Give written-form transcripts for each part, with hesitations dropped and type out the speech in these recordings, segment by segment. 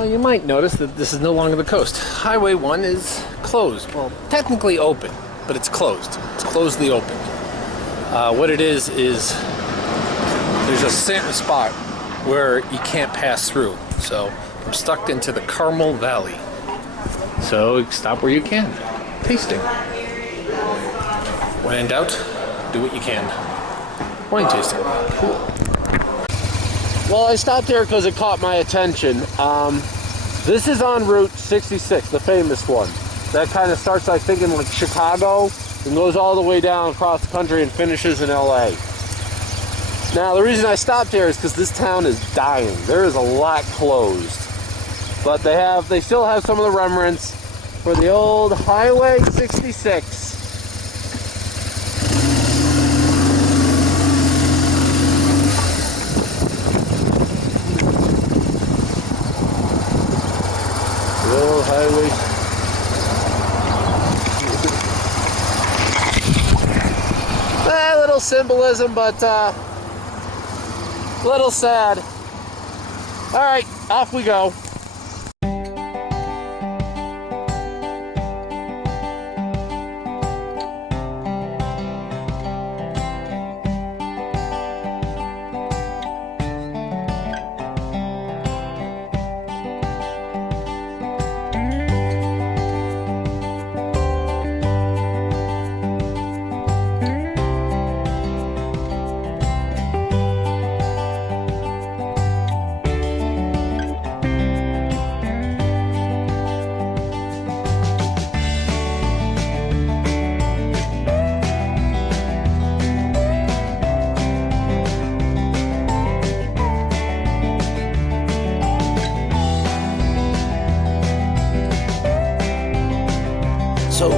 Well, you might notice that this is no longer the coast. Highway 1 is closed. Well, technically open, but it's closed. It's closedly open. What it is there's a certain spot where you can't pass through. So I'm stuck into the Carmel Valley. So stop where you can. Tasting. When in doubt, do what you can. Wine tasting. Cool. Well, I stopped here because it caught my attention. This is on Route 66, the famous one. That kind of starts, I think, in like Chicago and goes all the way down across the country and finishes in LA. Now, the reason I stopped here is because this town is dying. There is a lot closed. But they still have some of the remnants for the old Highway 66. Highway. A little symbolism, but a little sad. All right, off we go. So,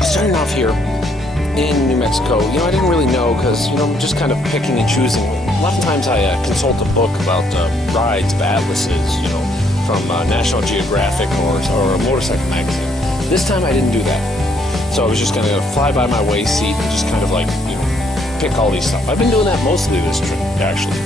starting off here in New Mexico, I didn't really know because, I'm just kind of picking and choosing. A lot of times I consult a book about rides of atlases, from National Geographic or a motorcycle magazine. This time I didn't do that. So I was just going to fly by my way seat and just kind of pick all these stuff. I've been doing that mostly this trip, actually.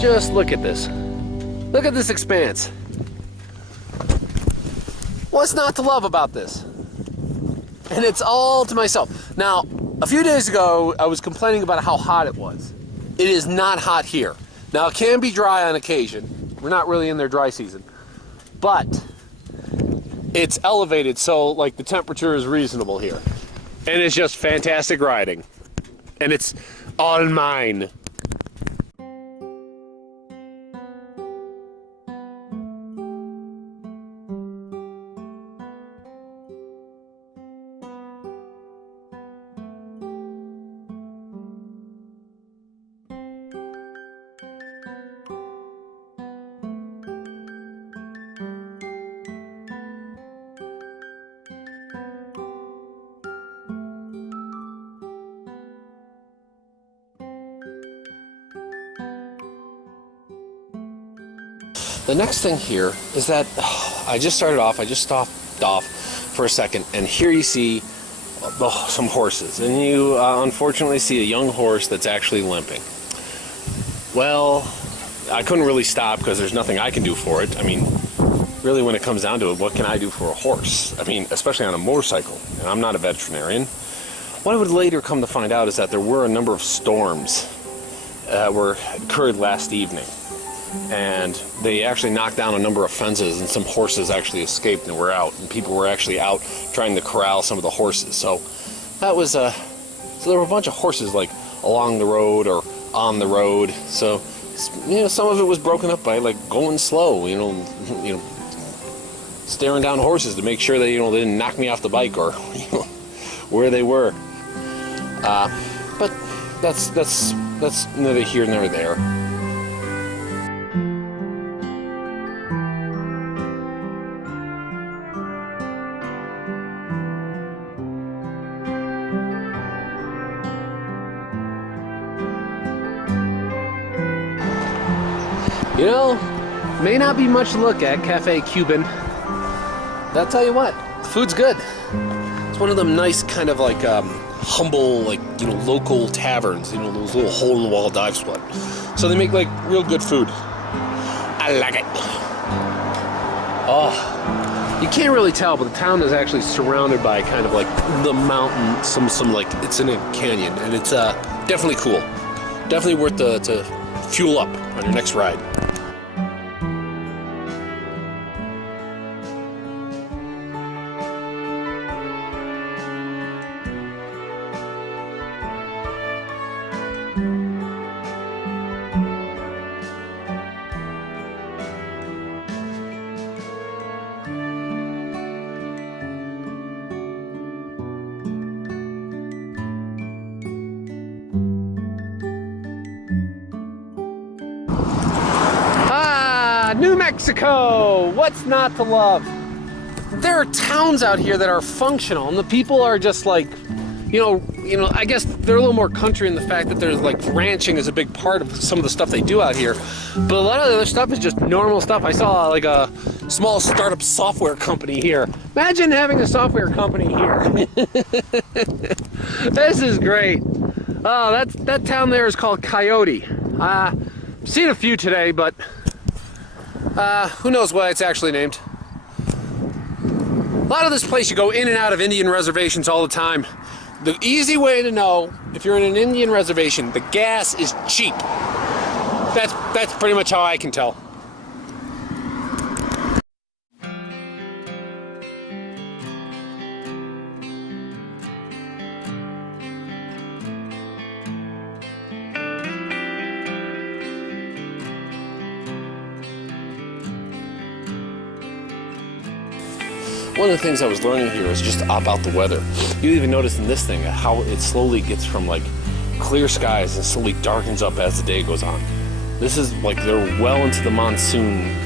Just look at this. Look at this expanse. What's not to love about this? And it's all to myself. Now, a few days ago, I was complaining about how hot it was. It is not hot here. Now, it can be dry on occasion. We're not really in their dry season. But it's elevated, so the temperature is reasonable here. And it's just fantastic riding. And it's all mine. The next thing here is that I just stopped off for a second, and here you see some horses, and you unfortunately see a young horse that's actually limping. Well, I couldn't really stop because there's nothing I can do for it. I mean, really, when it comes down to it, what can I do for a horse? I mean, especially on a motorcycle, and I'm not a veterinarian. What I would later come to find out is that there were a number of storms that occurred last evening. And they actually knocked down a number of fences, and some horses actually escaped and were out, and people were actually out trying to corral some of the horses. So that was so there were a bunch of horses along the road or on the road. So some of it was broken up by going slow, staring down horses to make sure that they didn't knock me off the bike or where they were. But that's neither here nor there. You know, may not be much to look at, Cafe Cuban. But I'll tell you what, the food's good. It's one of them nice kind of like humble, like, you know, local taverns, you know, those little hole-in-the-wall dive spot. So they make like real good food. I like it. Oh, you can't really tell, but the town is actually surrounded by kind of like the mountain, some like, it's in a canyon, and it's definitely cool. Definitely worth to fuel up on your next ride. New Mexico! What's not to love? There are towns out here that are functional, and the people are just like, you know, I guess they're a little more country in the fact that there's like ranching is a big part of some of the stuff they do out here. But a lot of the other stuff is just normal stuff. I saw like a small startup software company here. Imagine having a software company here. This is great. Oh, that town there is called Coyote. I've seen a few today, but who knows why it's actually named. A lot of this place, you go in and out of Indian reservations all the time. The easy way to know if you're in an Indian reservation, the gas is cheap. That's pretty much how I can tell. One of the things I was learning here is just about the weather. You even notice in this thing how it slowly gets from like clear skies and slowly darkens up as the day goes on. This is like they're well into the monsoon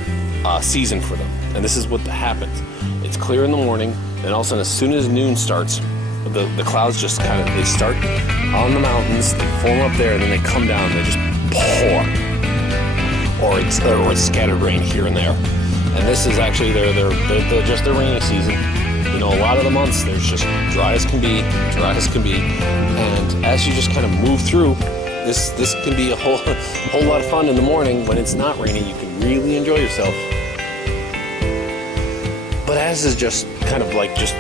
season for them, and this is what happens. It's clear in the morning, and all of a sudden, as soon as noon starts, the clouds just kind of they start on the mountains, they form up there, and then they come down, and they just pour, or it's scattered rain here and there. And this is actually just their rainy season. You know, a lot of the months there's just dry as can be, and as you just kind of move through, this can be a whole lot of fun in the morning when it's not raining. You can really enjoy yourself. But as is just kind of like just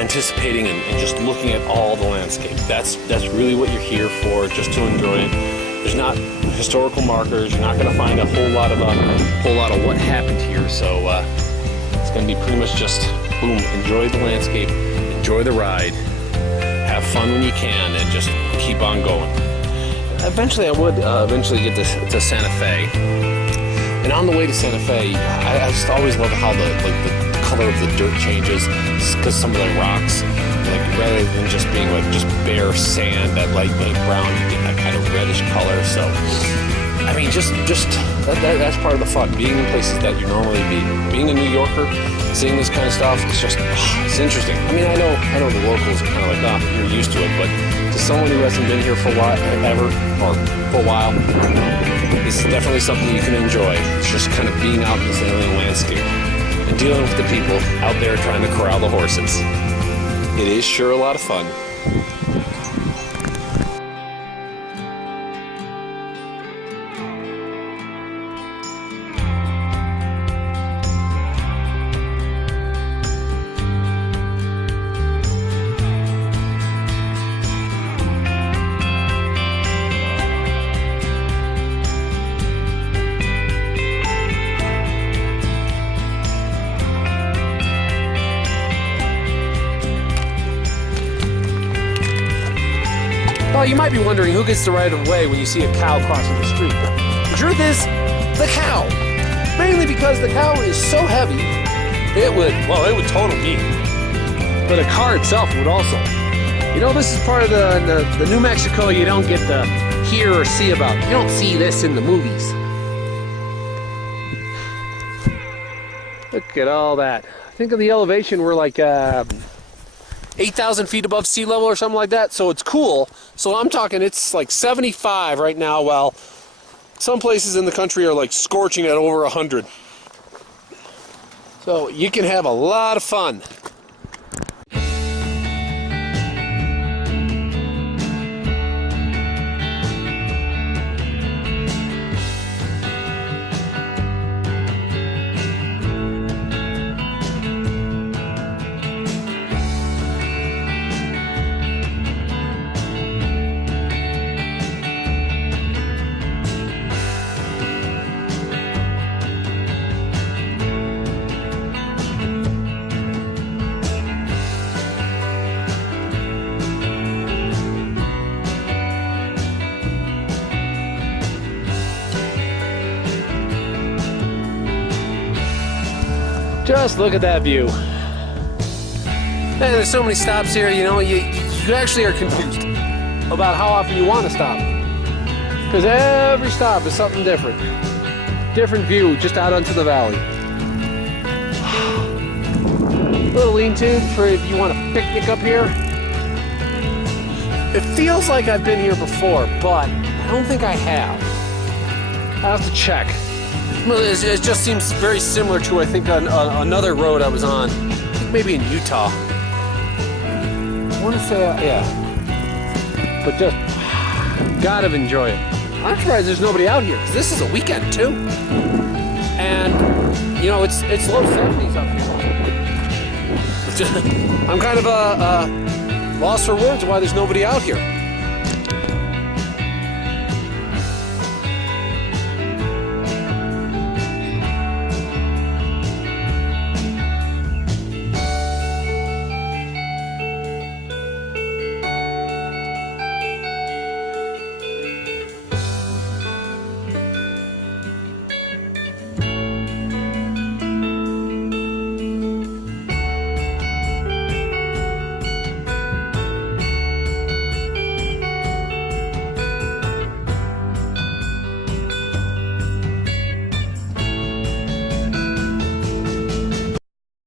anticipating and just looking at all the landscape. That's really what you're here for, just to enjoy it. There's not historical markers. You're not going to find a whole lot of what happened here. So it's going to be pretty much just boom. Enjoy the landscape, enjoy the ride, have fun when you can, and just keep on going. Eventually, I would get to Santa Fe, and on the way to Santa Fe, I just always love how the color of the dirt changes, because some of the rocks, like rather than just being like just bare sand, that light brown, you get that kind of reddish color. So I mean, just that's part of the fun, being in places that you normally be. Being a New Yorker, seeing this kind of stuff, it's just it's interesting. I mean, I know the locals are kind of like, you're used to it, but to someone who hasn't been here for a while, it's definitely something you can enjoy. It's just kind of being out in this alien landscape and dealing with the people out there trying to corral the horses. It is sure a lot of fun. Well, you might be wondering who gets the right of way when you see a cow crossing the street. The truth is, the cow. Mainly because the cow is so heavy, it would total me. But a car itself would also. You know, this is part of the New Mexico you don't get to hear or see about. You don't see this in the movies. Look at all that. I think of the elevation, we're like 8,000 feet above sea level or something like that, so it's cool. So I'm talking, it's like 75 right now, while some places in the country are like scorching at over 100. So you can have a lot of fun. Just look at that view. Man, there's so many stops here, you know, you actually are confused about how often you want to stop. Because every stop is something different. Different view just out onto the valley. A little lean-to for if you want to picnic up here. It feels like I've been here before, but I don't think I have. I'll have to check. Well, it just seems very similar to, I think, another road I was on. I think maybe in Utah. I want to say, yeah. But just, gotta enjoy it. I'm surprised there's nobody out here, because this is a weekend, too. And, you know, it's low 70s up here. It's just, I'm kind of lost for words why there's nobody out here.